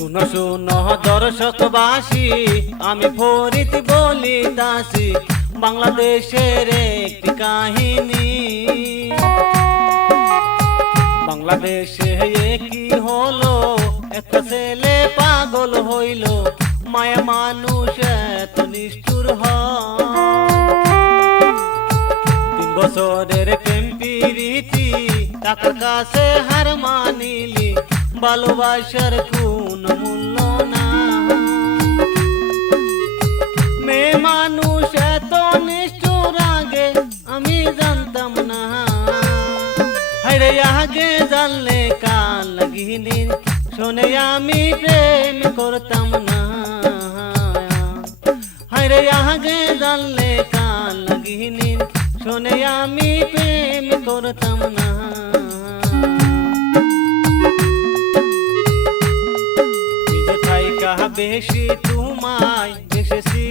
শুনো শুনো, দর্শকবাসী, আমি ফরিদ বলি দাসী, বাংলাদেশের একটি কাহিনী। বাংলাদেশে কি হলো? একটা ছেলে পাগল হইল, মায়া মানুষ এত নিষ্ঠুর তিন বছরের প্রেমপিরিতি টাকার কাছে হার মানিলি, ভালোবাসার কোন আগে জানলে কাল লাগিনি। শোনে আমি প্রেম করতাম না। হাইরে আগে জানলে কাল লাগিনি। শোনে আমি প্রেম করতাম না। বেশি তোমায় বেসেছিলাম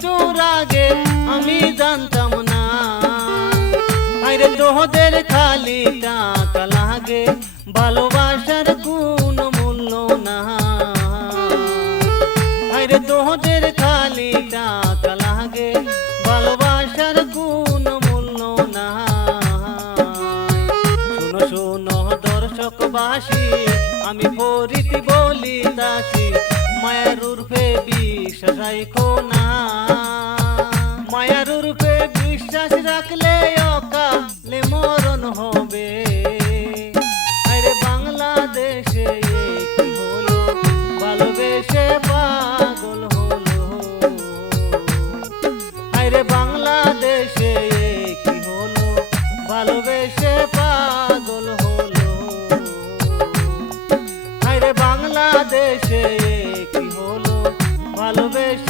নিষ্ঠুর আগে আমি জানতাম না। আরে তোদের খালি টাকা লাগে, ভালোবাসার কোন মূল্য না। আরে তোদের খালি টাকা লাগে, ভালোবাসার কোন মূল্য না। শুনো শুনো, দর্শকবাসী, আমি ফরিতি বলি দাসী মায়ার উর্ফে বিশ্বাস রাখো না মায়ার উর্ফে বিশ্বাস রাখলে অকালে মরণ হবে। আরে বাংলাদেশে কি হলো? ভালোবেসে পাগল হলো। আরে বাংলাদেশে কি হলো? ভালোবেসে পাগল হলো। আরে বাংলাদেশে não deixa.